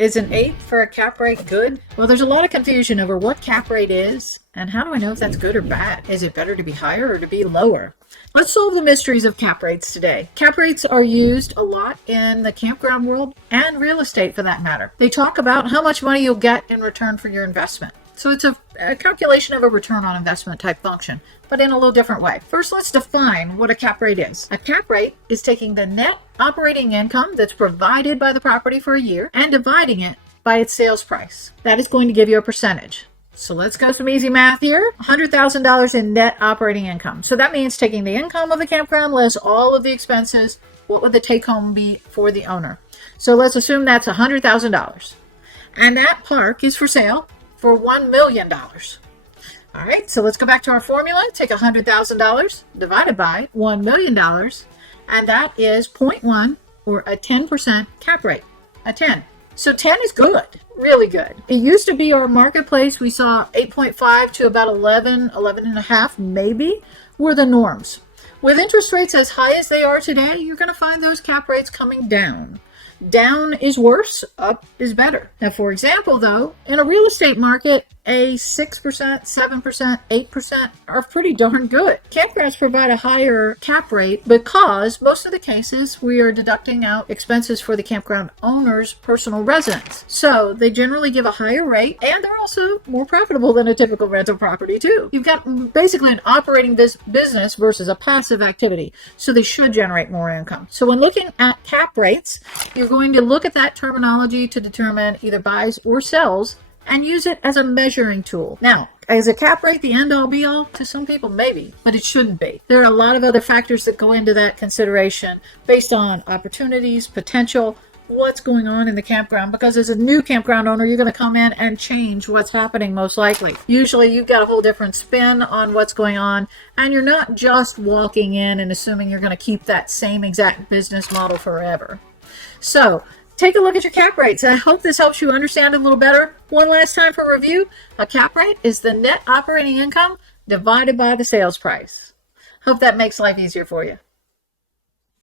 Is an 8 for a cap rate good? Well, there's a lot of confusion over what cap rate is and how do I know if that's good or bad? Is it better to be higher or to be lower? Let's solve the mysteries of cap rates today. Cap rates are used a lot in the campground world and real estate for that matter. They talk about how much money you'll get in return for your investment. So it's a calculation of a return on investment type function, but in a little different way. First, let's define what a cap rate is. A cap rate is taking the net operating income that's provided by the property for a year and dividing it by its sales price. That is going to give you a percentage. So let's go some easy math here. $100,000 in net operating income. So that means taking the income of the campground less all of the expenses. What would the take home be for the owner? So let's assume that's $100,000. And that park is for sale for $1 million. All right, so let's go back to our formula. Take $100,000 divided by $1 million, and that is 0.1 or a 10% cap rate, a 10. So 10 is good, really good. It used to be our marketplace. We saw 8.5 to about 11, 11 and a half maybe were the norms. With interest rates as high as they are today, you're going to find those cap rates coming down. Down is worse, up is better. Now, for example, though, in a real estate market, a 6%, 7%, 8% are pretty darn good. Campgrounds provide a higher cap rate because most of the cases we are deducting out expenses for the campground owner's personal residence. So they generally give a higher rate and they're also more profitable than a typical rental property too. You've got basically an operating business versus a passive activity. So they should generate more income. So when looking at cap rates, you're going to look at that terminology to determine either buys or sells and use it as a measuring tool. Now, is a cap rate the end all be all? To some people, maybe, but it shouldn't be. There are a lot of other factors that go into that consideration based on opportunities, potential, what's going on in the campground, because as a new campground owner, you're going to come in and change what's happening most likely. Usually you've got a whole different spin on what's going on, and you're not just walking in and assuming you're going to keep that same exact business model forever. So take a look at your cap rates. I hope this helps you understand it a little better. One last time for review, a cap rate is the net operating income divided by the sales price. Hope that makes life easier for you.